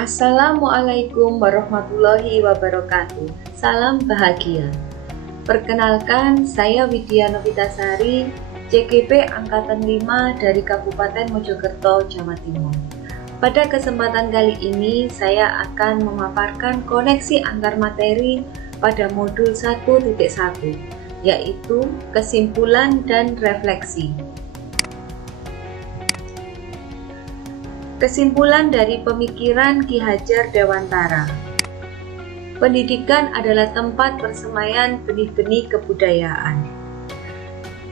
Assalamualaikum warahmatullahi wabarakatuh. Salam bahagia. Perkenalkan, saya Widya Novitasari, CGP Angkatan 5 dari Kabupaten Mojokerto, Jawa Timur. Pada kesempatan kali ini, saya akan memaparkan koneksi antar materi pada modul 1.1, yaitu kesimpulan dan refleksi. Kesimpulan dari pemikiran Ki Hajar Dewantara. Pendidikan adalah tempat persemaian benih-benih kebudayaan.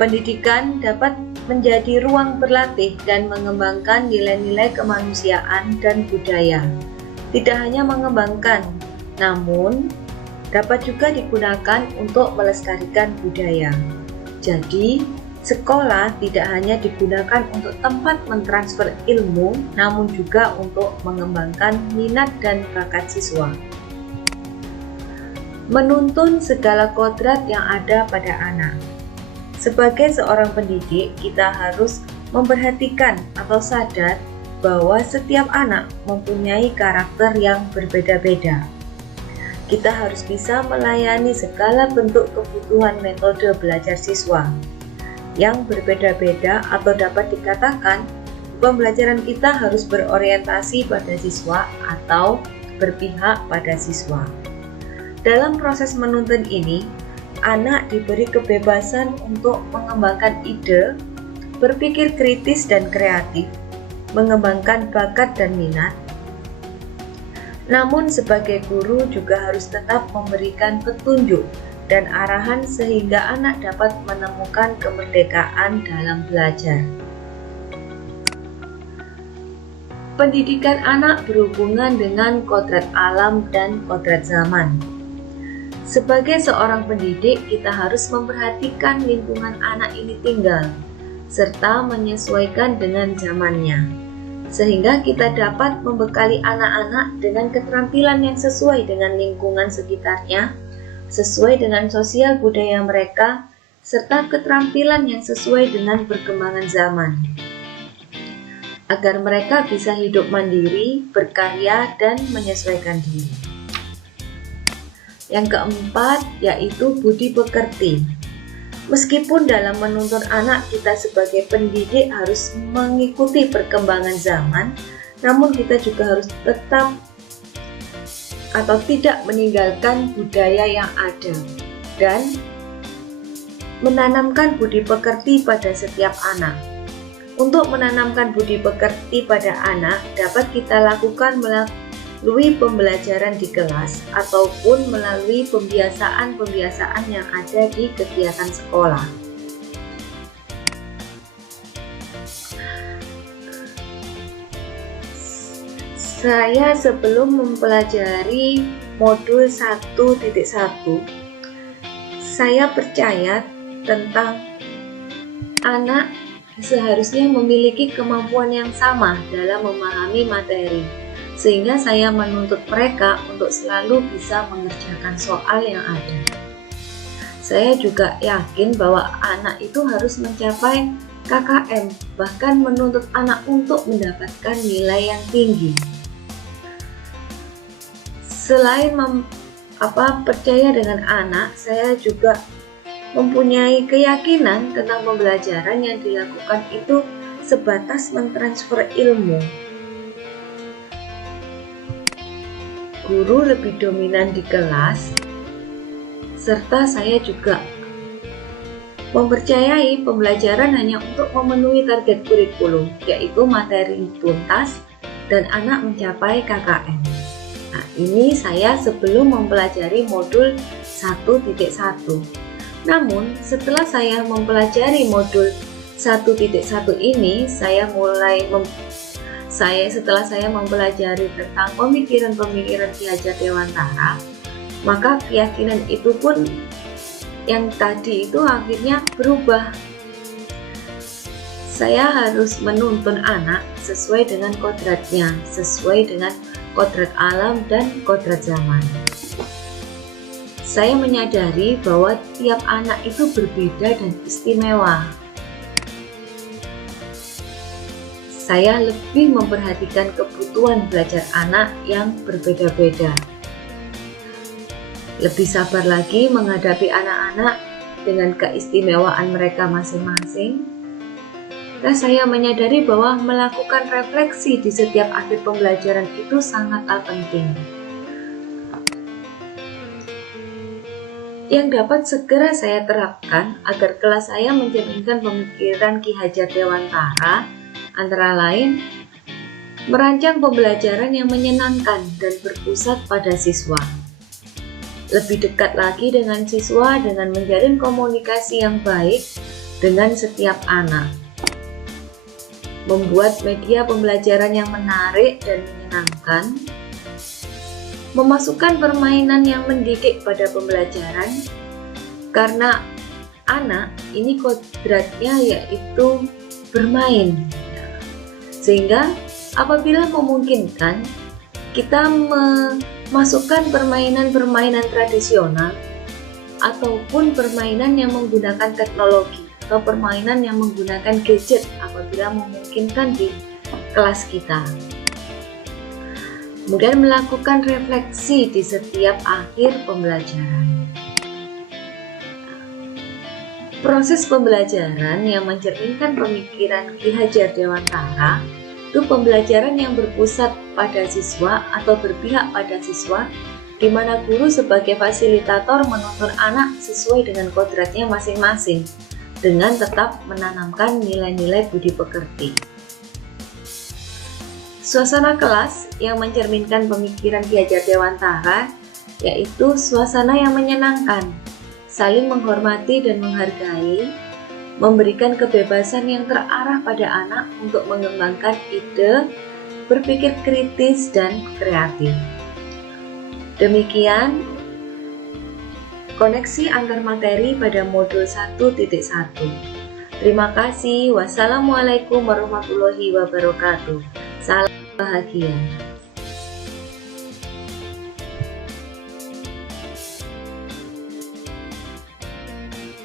Pendidikan dapat menjadi ruang berlatih dan mengembangkan nilai-nilai kemanusiaan dan budaya. Tidak hanya mengembangkan, namun dapat juga digunakan untuk melestarikan budaya. Jadi, sekolah tidak hanya digunakan untuk tempat mentransfer ilmu, namun juga untuk mengembangkan minat dan bakat siswa. Menuntun segala kodrat yang ada pada anak. Sebagai seorang pendidik, kita harus memperhatikan atau sadar bahwa setiap anak mempunyai karakter yang berbeda-beda. Kita harus bisa melayani segala bentuk kebutuhan metode belajar siswa yang berbeda-beda, atau dapat dikatakan pembelajaran kita harus berorientasi pada siswa atau berpihak pada siswa. Dalam proses menuntun ini, anak diberi kebebasan untuk mengembangkan ide, berpikir kritis dan kreatif, mengembangkan bakat dan minat. Namun sebagai guru juga harus tetap memberikan petunjuk dan arahan sehingga anak dapat menemukan kemerdekaan dalam belajar. Pendidikan anak berhubungan dengan kodrat alam dan kodrat zaman. Sebagai seorang pendidik, kita harus memperhatikan lingkungan anak ini tinggal, serta menyesuaikan dengan zamannya, sehingga kita dapat membekali anak-anak dengan keterampilan yang sesuai dengan lingkungan sekitarnya, sesuai dengan sosial budaya mereka, serta keterampilan yang sesuai dengan perkembangan zaman, agar mereka bisa hidup mandiri, berkarya, dan menyesuaikan diri. Yang keempat, yaitu budi pekerti. Meskipun dalam menuntun anak kita sebagai pendidik harus mengikuti perkembangan zaman, namun kita juga harus tetap atau tidak meninggalkan budaya yang ada dan menanamkan budi pekerti pada setiap anak. Untuk menanamkan budi pekerti pada anak dapat kita lakukan melalui pembelajaran di kelas ataupun melalui pembiasaan-pembiasaan yang ada di kegiatan sekolah. Saya sebelum mempelajari modul 1.1, saya percaya tentang anak seharusnya memiliki kemampuan yang sama dalam memahami materi, sehingga saya menuntut mereka untuk selalu bisa mengerjakan soal yang ada. Saya juga yakin bahwa anak itu harus mencapai KKM, bahkan menuntut anak untuk mendapatkan nilai yang tinggi. Selain percaya dengan anak, saya juga mempunyai keyakinan tentang pembelajaran yang dilakukan itu sebatas mentransfer ilmu. Guru lebih dominan di kelas, serta saya juga mempercayai pembelajaran hanya untuk memenuhi target kurikulum, yaitu materi tuntas dan anak mencapai KKM. Nah, ini saya sebelum mempelajari modul 1.1. Namun, setelah saya mempelajari modul 1.1 ini, setelah saya mempelajari tentang pemikiran-pemikiran Ki Hajar Dewantara, maka keyakinan itu pun yang tadi itu akhirnya berubah. Saya harus menuntun anak sesuai dengan kodratnya, sesuai dengan kodrat alam dan kodrat zaman. Saya menyadari bahwa tiap anak itu berbeda dan istimewa. saya lebih memperhatikan kebutuhan belajar anak yang berbeda-beda. Lebih sabar lagi menghadapi anak-anak dengan keistimewaan mereka masing-masing. Dan saya menyadari bahwa melakukan refleksi di setiap akhir pembelajaran itu sangatlah penting. Yang dapat segera saya terapkan agar kelas saya mencerminkan pemikiran Ki Hajar Dewantara antara lain merancang pembelajaran yang menyenangkan dan berpusat pada siswa. Lebih dekat lagi dengan siswa dengan menjalin komunikasi yang baik dengan setiap anak. Membuat media pembelajaran yang menarik dan menyenangkan. Memasukkan permainan yang mendidik pada pembelajaran. Karena anak ini kodratnya yaitu bermain. Sehingga apabila memungkinkan, kita memasukkan permainan-permainan tradisional ataupun permainan yang menggunakan teknologi atau permainan yang menggunakan gadget apabila memungkinkan di kelas kita. Kemudian melakukan refleksi di setiap akhir pembelajaran. Proses pembelajaran yang mencerminkan pemikiran Ki Hajar Dewantara itu pembelajaran yang berpusat pada siswa atau berpihak pada siswa, di mana guru sebagai fasilitator menuntun anak sesuai dengan kodratnya masing-masing, dengan tetap menanamkan nilai-nilai budi pekerti. Suasana kelas yang mencerminkan pemikiran Ki Hajar Dewantara yaitu suasana yang menyenangkan, saling menghormati dan menghargai, memberikan kebebasan yang terarah pada anak untuk mengembangkan ide, berpikir kritis dan kreatif. Demikian koneksi antar materi pada modul 1.1. Terima kasih. Wassalamualaikum warahmatullahi wabarakatuh. Salam bahagia.